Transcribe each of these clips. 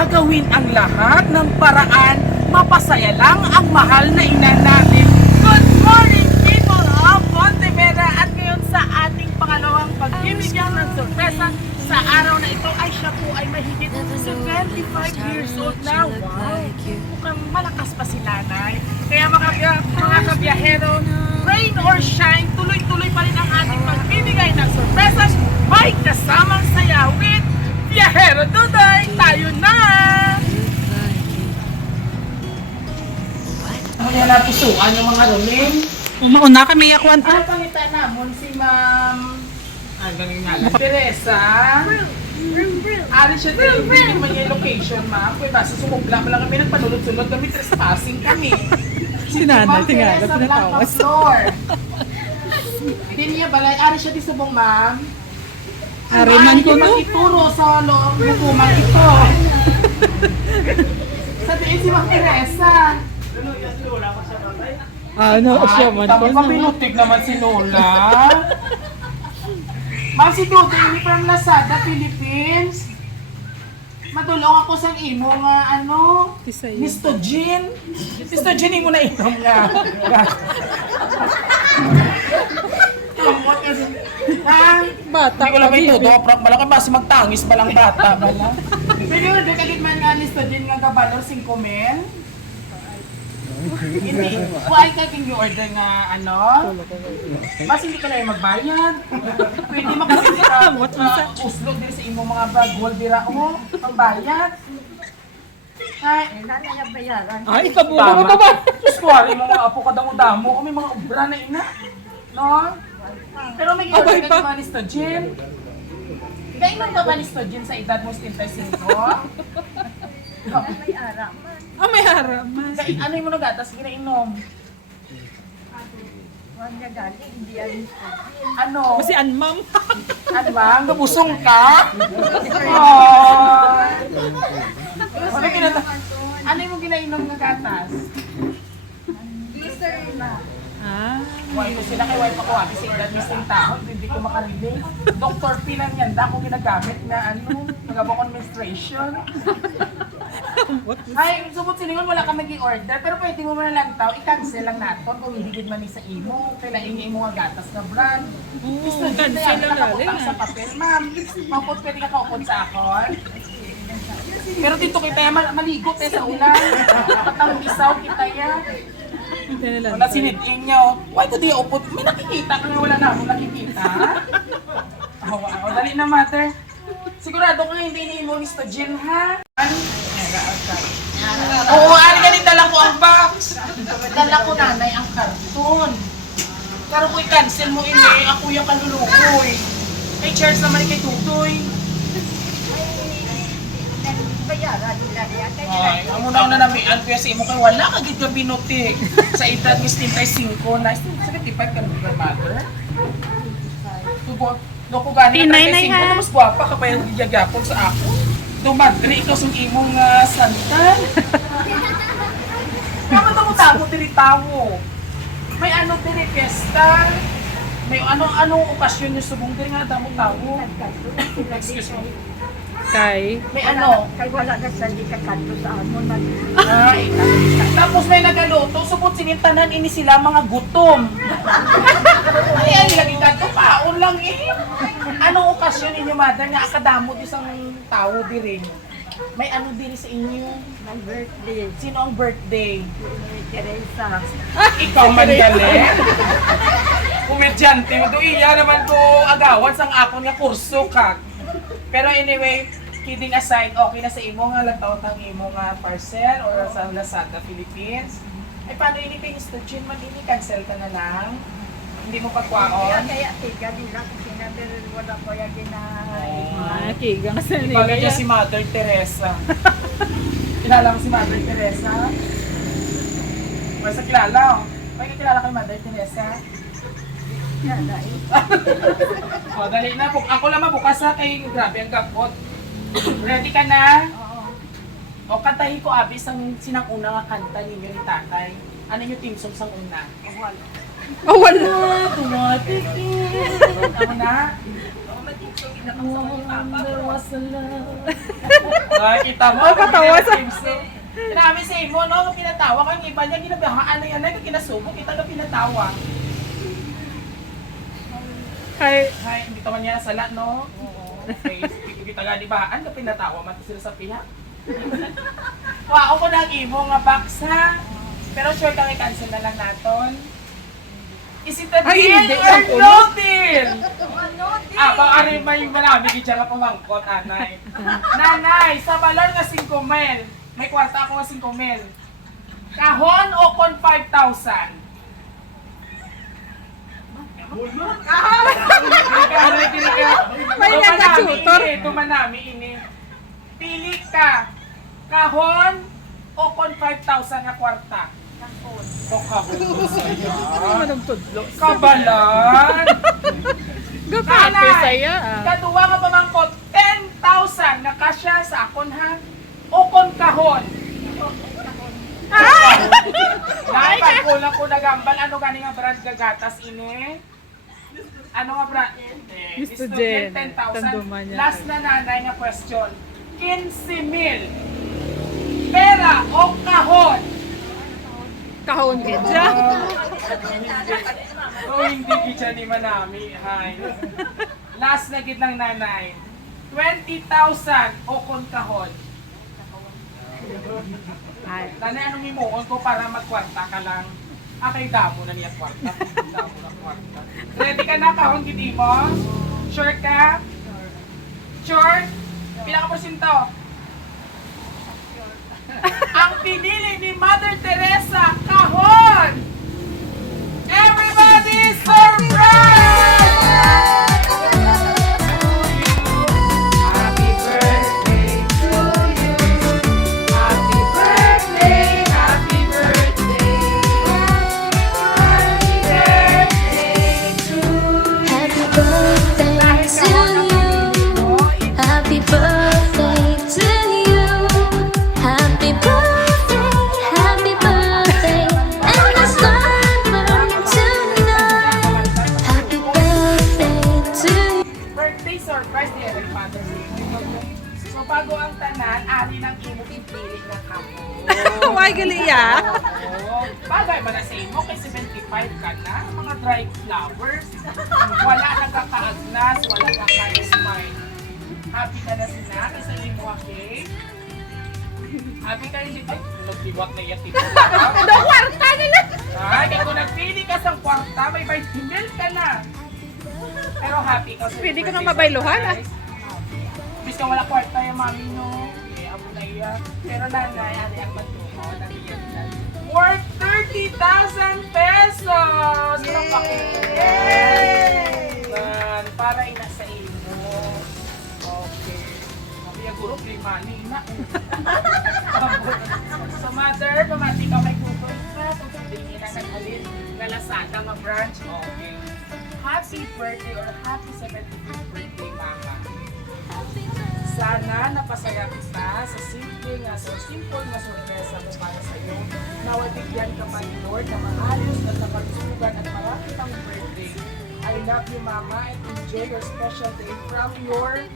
gagawin ang lahat ng paraan, mapasaya lang ang mahal na ina natin. Good morning, people of Montevera! At ngayon sa ating pangalawang pagbibigyan ng sorpresa, sa araw na ito ay siya po ay mahigit 75 years old na. Wow! Mukhang malakas pa si nanay. Kaya mga kabiyahero, rain or shine, tuloy-tuloy pa rin ang ating pagbibigay ng sorpresas. May kasamang saya with Biyahero Duday! Tayo na! Ako niya napusuan yung mga rumin. Umauna kami yakuan. Ano palitan namon si Ma'am... Ay, galing nga lang. Teresa. Ari siya din, hindi man yung location, ma'am. Kaya basta sumubla mo lang kami, nagpanulot-sulot kami, trespassing kami. Si Nanay, tingala, pinatawas. Hindi niya balay, ari siya di subong, ma'am. Ari man ko no? Ituro sa loob ng hukumang ito. Sabihin si Ma'am Teresa. Ano, siya man ko Tama no? pa pinutig naman si Lola. Ma'am, si Duday from Lazada, Philippines. Matulong ako sa imo nga ano, Tisay. Mr. Jean. Mr. Jean, imo na inom nga. Kamot kasi. Ha? Bata Hindi ko lang pa, ito. baby. Doprak bala ka basi magtangis balang bata bala. Pero yun, di kalit man nga Mr. Jean nga kabalor 5 men. Hindi. Why ka king order nga ano? Mas hindi ka na yung magbayad. Pwede makasita ka uslog din sa imong mga bagol dira mo. Pagbayad. Ay, Ay, ikabuha mo ba? Diyos ko, hari mga apo ka damo-damo. O may mga obra na ina. No? Pero may order ka naman ni Stojin. Kailan ka ba ni Stojin sa edad mo 75? Ah, may haraman. Ano yung mga gatas ginainom? Ano? Kasi anmam. Ano ba? Ang gabusong ka? Oh. Ano ginata? Ano yung ginainom ng gatas? Ah. Why ko sila kay wife ako habi sa edad mismong tao, hindi ko makarelate. Dr. P lang yan, ako ginagamit na ano, nagabang menstruation. Ay, subot silingon wala ka mag-i-order, pero pwede mo na lang tao, i-cancel lang natin kung hihigid man sa imo, kailangan imo nga gatas na brand. Gusto Oo, dito cancel yan, na nakaputang lalim sa papel, ma'am. Mapot, pwede ka kaupot sa akon. Pero dito kita yan, maligo tayo sa ulan. Patang isaw kita yan. Wala sinidin nyo. Why ko di upot? May nakikita kaya wala na akong nakikita. Wow, dali na mother. Sigurado ka hindi ni mo Mr. Jin, ha? Oo, ano ganit dala ko ang box. Dala ko nanay ang karton. Pero kung i-cancel mo ini, ako yung kalulukoy. May chairs naman kay Tutoy. Ay, amo na namian kuya sa imo kay wala ka gid ka binutik. Sa edad mis 35 na. 75 ka na mother. Tubo, loko gani ka 35 mas gwapa ka pa yung gigagapon sa ako. Dumadri ikaw sung imong santan. Kamu tamo diri tawo. May ano diri fiesta. May ano okasyon yung subong diri nga tamo tawo. Excuse me. Kay. May ano? Kay wala na sa di kakanto sa amon nag Ay, tapos may nagaluto, subot sinintanan ini sila mga gutom. Ay, ay, lagi kanto, paon lang eh. Anong okasyon inyo, mother, nga akadamo isang tao diri? May ano diri sa inyo? ng birthday Sino ang birthday? ni Teresa. Ikaw man galing? Komedyante mo, iya naman ko agawan sang akon nga kurso ka. Pero anyway, kidding aside, okay na sa imo nga lataw tang imo nga parcel or sa Lazada Philippines. Ay paano ini kay Mr. Jin man ini cancel ka na lang? Hindi mo pagkwaon? Kaya tiga nila kung sinabi rin wala ko yung Ah, kigang sa Ibagay niya nila. si Mother Teresa. Kilala mo si Mother Teresa? Basta kilala oh. May kilala kay Mother Teresa? O, dali na. Ako lang mabukas ha kay grabe ang gapot. Ready ka na? O, kantahin ko abis ang sinang-una nga kanta ninyo ni tatay. Ano yung team song sang una? Oh, wala. Tumatikin. Ako na? There was a love. Kita mo? Patawa sa... Sinabi sa imo, no? Pinatawa ka, yung iba niya, ginabahaan na yan, kinasubo, kita ka pinatawa. Kay... Hay, hindi ka man niya sala, no? Okay, kita nga libaan, ka pinatawa, mati sila sa piha. Wow, ko na ang imo nga box, ha? Pero sure kang i-cancel na lang naton. Is it a Ay, deal hindi. or no deal? Bang ari may marami gitsara pamangkot, anay. Nanay, sa balon nga 5 mil. May kwarta ako nga 5 mil. Kahon o kon 5,000? May nagka-tutor. Tumanami ini. Pili ka. Kahon o kon 5,000 nga kwarta? Kahon. O kahon. Ano man ang tudlo? Kabalan. Gapapi saya. Kaduwa nga pamangkot 10,000 nga kasya sa akon ha. O kon kahon. Pagkulang ko nagambal, ano gani nga brand gagatas ini? Ano nga brand? Mr. Jen, 10,000. tanduman niya. Last na nanay nga question. 15,000. Pera o kahon? Kahon kidya. Hindi kitsa ni Manami. Hay. Last na gid lang nanay. 20,000 o kon kahon? Nanay, anong imuon ko para magkwarta ka lang? Kay damo na niya kwarta. Damo na kwarta. Ready ka na, kahon gidi mo? Sure ka? Sure? Pila ka porsyento? Ang pinili ni Mother Teresa, kahon! Everybody, surprise! Happy birthday to you. Happy birthday, happy birthday. Happy birthday to you. Happy birthday to you. Happy birthday to you. Happy birthday, and the star burn tonight. Happy birthday to you. Birthday surprise ni Eric Mother. So bago ang tanan, ari ng imo pipili nga kahon. May gali ya. Oo. Bagay ba na sa imo? Kay 75 ka na. Mga dried flowers. Wala nang kakaagnas, wala kang ka-smile. Happy ka na sina. Kasi imo okay? Happy ka hindi tayo. Nagdiwat na yan. Ano kwarta nila? Ay, kung nagpili ka sa kwarta, may 20 mil ka na. Pero happy ka. Pwede ka nga mabayluhan, ah. Bis ka wala kwarta yung mami, no? Eh, amo na iya. Pero nanay, ari ang magtumo. Worth 30,000 pesos! Ano pa man, para ina sa imo. Okay. Sabi yung guro, free money na. So mother, pamati ka may kupon ka. Kung sabihin na naghalin na Lazada, ma-branch. Okay. Happy birthday or happy 75th birthday, mama. Sana napasaya kita sa simple nga sorpresa ko para sa iyo. Nawabigyan ka pa ni Lord na maayos at napagsugan at marami pang birthday. I love you, Mama, and enjoy your special day from your...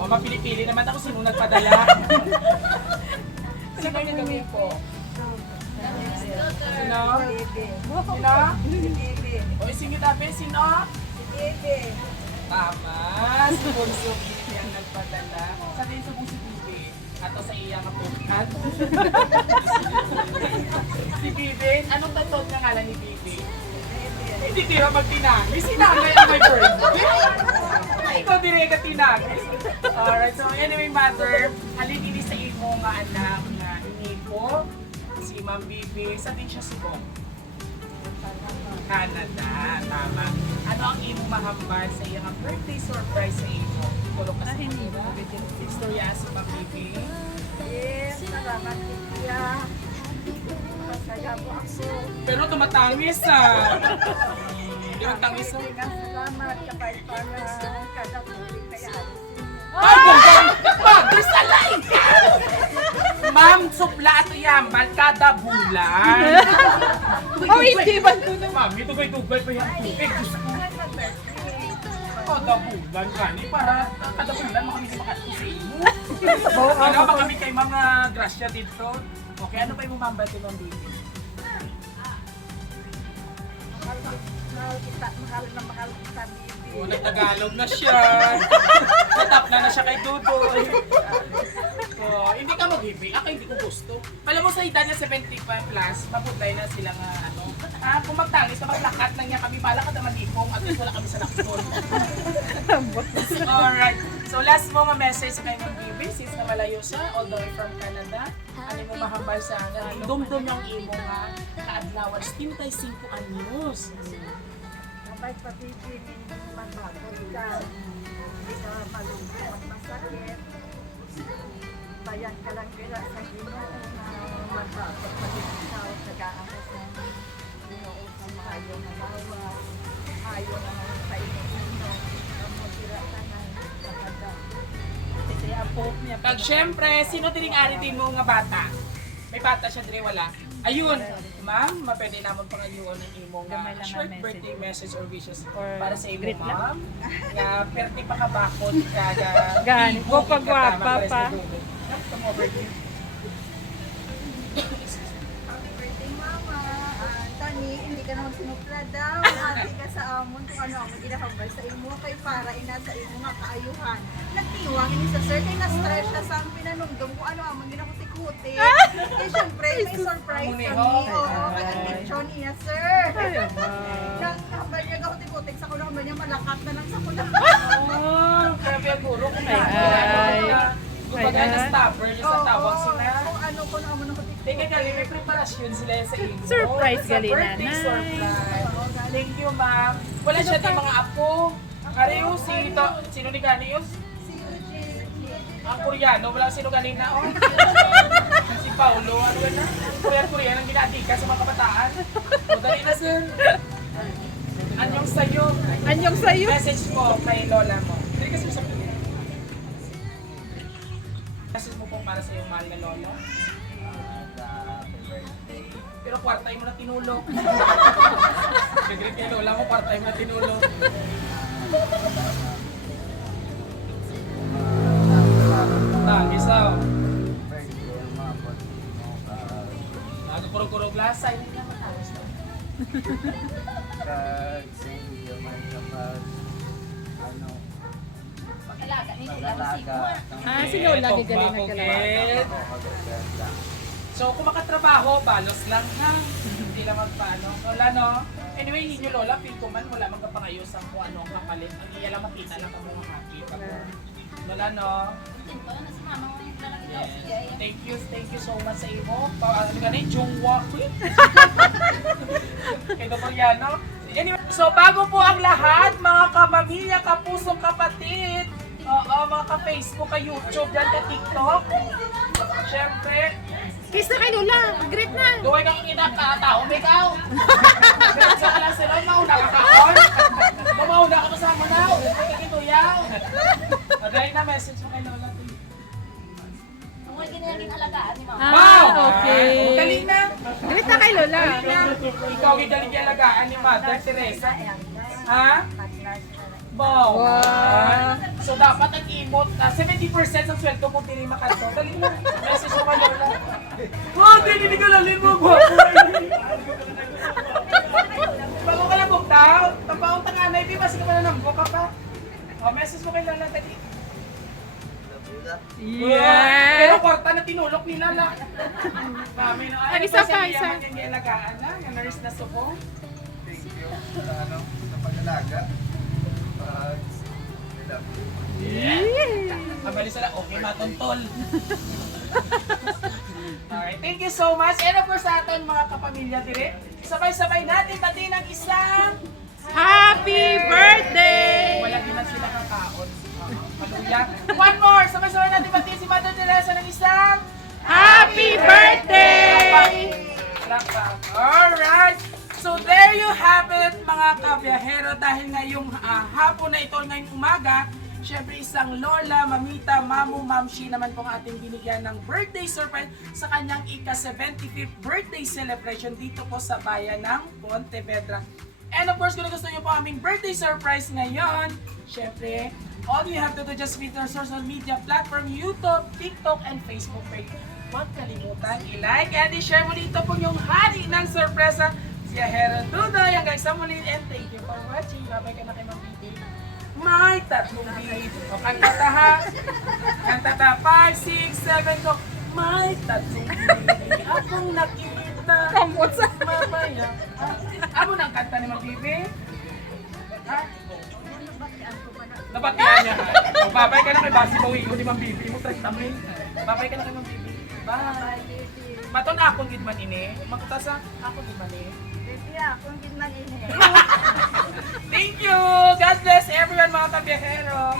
O, mapili-pili naman ako sino nagpadala. Sino yung gawin ko? Sino? Sino? O, isingit abe, sino? Tama, si Bonso Bibi ang nagpadala. Sa din sa Bonso Bibi, ato sa iya nga pukat. Si Bibi, anong tatot nga ngalan ni Bibi? Hindi tira magtinagi. Sinangay ang my birthday. Ikaw dire ka tinagi. Alright, so anyway, mother, halin ini sa imo nga anak nga Nico, si Ma'am Bibi, sa din siya subong. Canada, tama. Ano ang imo mahambal sa iyang birthday surprise sa imo? Tulog ka sa kanila. Istorya sa Bibi. Yes, salamat Tiya. Masaya po ako. Pero tumatangis ah. Hindi magtangis ah. Salamat kapag para kada po kaya Ay, mother sa lain ka! Ma'am, supla ato yambal kada bulan. Oh, hindi ba ito naman? Ma'am, ito dugay pa yung tubig. Diyos ko. Kada bulan gani para kada bulan makami makatulong sa imo. Ano ba kami kay mga grasya dito? Okay, ano pa yung mambal ko ng baby? Mahal kita, baby. Oh, nagtagalog na siya. Natap na siya kay Dudoy. Oh, hindi ka mag-hibi. Ako hindi ko gusto. Alam mo sa edad niya 75 plus, mabutay na sila nga ano. Kung magtangis na maglakat lang niya kami, bala ka na mag-ipong at least wala kami sa lakson. Alright. So last mo message sa kanyang baby since na malayo siya, all the way from Canada. Ano mo mahambal sa dumdum ng imo nga kaadlawan 75 anyos. Kapag papipinin mo magbagod ka, hindi ka malungkot at masakit. Bayan ka lang nila sa Ginoo na magbagod ikaw sa gaangas ng Ginoo sa maayo na bawa, ayaw na sa ino-ino, na mutira ka ng kapag kaya po niya. Pag syempre, sino diring ari din mo nga bata? May bata siya dire wala. Ayun, ma'am, mapwede naman pangayuon ng imong short birthday message or wishes para sa imo, ma'am. Nga perti pa kabakot kada Gani, ibo, gwapa-gwapa ikatama, pa. pares na dulo. Come over here. Happy birthday, Mama. Tani, hindi ka naman sinupla daw. Hati ka sa amon kung ano ang ginahambal sa imo kay para ina sa imo nga kaayuhan. Nagtiwang ini sa sir kay na-stress siya sa aming pinanungdom kung ano ang ginakuti-kuti. Kaya syempre, may surprise kami. Oo, kay ang lechon niya, sir. Nang hambal niya kakuti-kutik sa kulang hambal niya malakat na lang sa kulang. Oh, grabe ang guro kung kumbaga na stopper niya sa tawag sila. Kung ano ko na mo na kutik. Teka gali, may preparasyon sila sa imo. Surprise Sa gali, birthday nanay. surprise. Thank you, ma'am. Wala siya din mga apo. Ariyo, sino ni Ganius? Ang Koreano, wala sino kanina. Oh. Si Paulo, ano yun na? Korean ang ginadika sa mga kabataan. O, dali na, sir. Anyong sa'yo. Anyong sa'yo? Message mo kay lola mo. Hindi kasi sa pilit. Message mo po para sa iyong mahal na lola. Pero kwartay mo na tinulog. Kagrit kay lola mo, kwartay mo na tinulog. Isaw. Nagkurog-kurog lasay. Hindi na matapos na. Si Lola gigaling na Bakit? So kung makatrabaho, balos lang ha. Hindi lang magpaano. Lola no? Anyway, hindi nyo lola, feel ko man, wala magkapangayos ang kung ano ang kapalit. Ang iya lang makita lang ang mga happy. Lola no? Yes. Thank you so much sa imo. Ano ka na yung jungwa ko eh. Kay Dr. Yano. Anyway, so bago po ang lahat, mga kamamilya, kapusong kapatid, mga ka-Facebook, ka-YouTube, dyan ka-TikTok. Siyempre, Kiss na kay Lola. Great na. duway kang inakatao, make out. Ganun sa kalang sila, mauna ka kaon. Mauna ka kasama na, kikituyaw. Magaling na message mo kay Lola. Wow! Okay. Galing na. Great na kay Lola. Ikaw ang galing alagaan ni Mother Teresa. Ha? Wow. So dapat ang imot, 70% ng sweldo mo tini makanto. Dali na. Message mo kay Lola. Oh, hindi ka lalin mo. Bago ka lang buktaw. Tapaong tanganay, di ba? Sige pa na nambok ka pa. Oh, message mo kay Lola, dali. Yeah. Pero kwarta na tinulok ni Lala. Mami na. Ay, Isa pa, isa. Yung nialagaan na, yung nurse na subo. Thank you sa pag-alaga. Kabali sila, okay, matuntol. Alright, thank you so much. And of course sa aton mga kapamilya dire, sabay-sabay natin pati ng isang Happy birthday! wala din na sila kakaon. Maluya. One more, sabay-sabay natin pati si Mother Teresa ng isang Happy birthday! Alright! So there you have it mga kabiyahero dahil ngayong hapon na ito ngayong umaga Siyempre isang lola, mamita, mamu, mamshi naman po ang ating binigyan ng birthday surprise sa kanyang ika-75th birthday celebration dito po sa bayan ng Pontevedra. And of course, kung gusto niyo po aming birthday surprise ngayon, syempre, all you have to do just visit our social media platform, YouTube, TikTok, and Facebook page. Huwag kalimutan i-like and i-share mo dito po yung hari ng sorpresa, si Ahero Dudoy. Hanggang sa muli, and thank you for watching. Babay ka na kay Ma'am Bibi. May tatlong beat. O kanta ta ha. Kanta ta. 5, 6, 7, go. May tatlong beat. Akong nakita. Mamaya. Amo nang kanta ni Ma'am Bibi? Ha? Nabatian niya ha. O, babay ka na kay Basi Bawi ko ni Ma'am Bibi. Mo try tamin. Babay ka na kay Ma'am Bibi. Bye. Maton akong gidman ini. Magtasa akong gidman ini. Baby, akong gitman ini. Thank you! God bless everyone mga kabiyahero!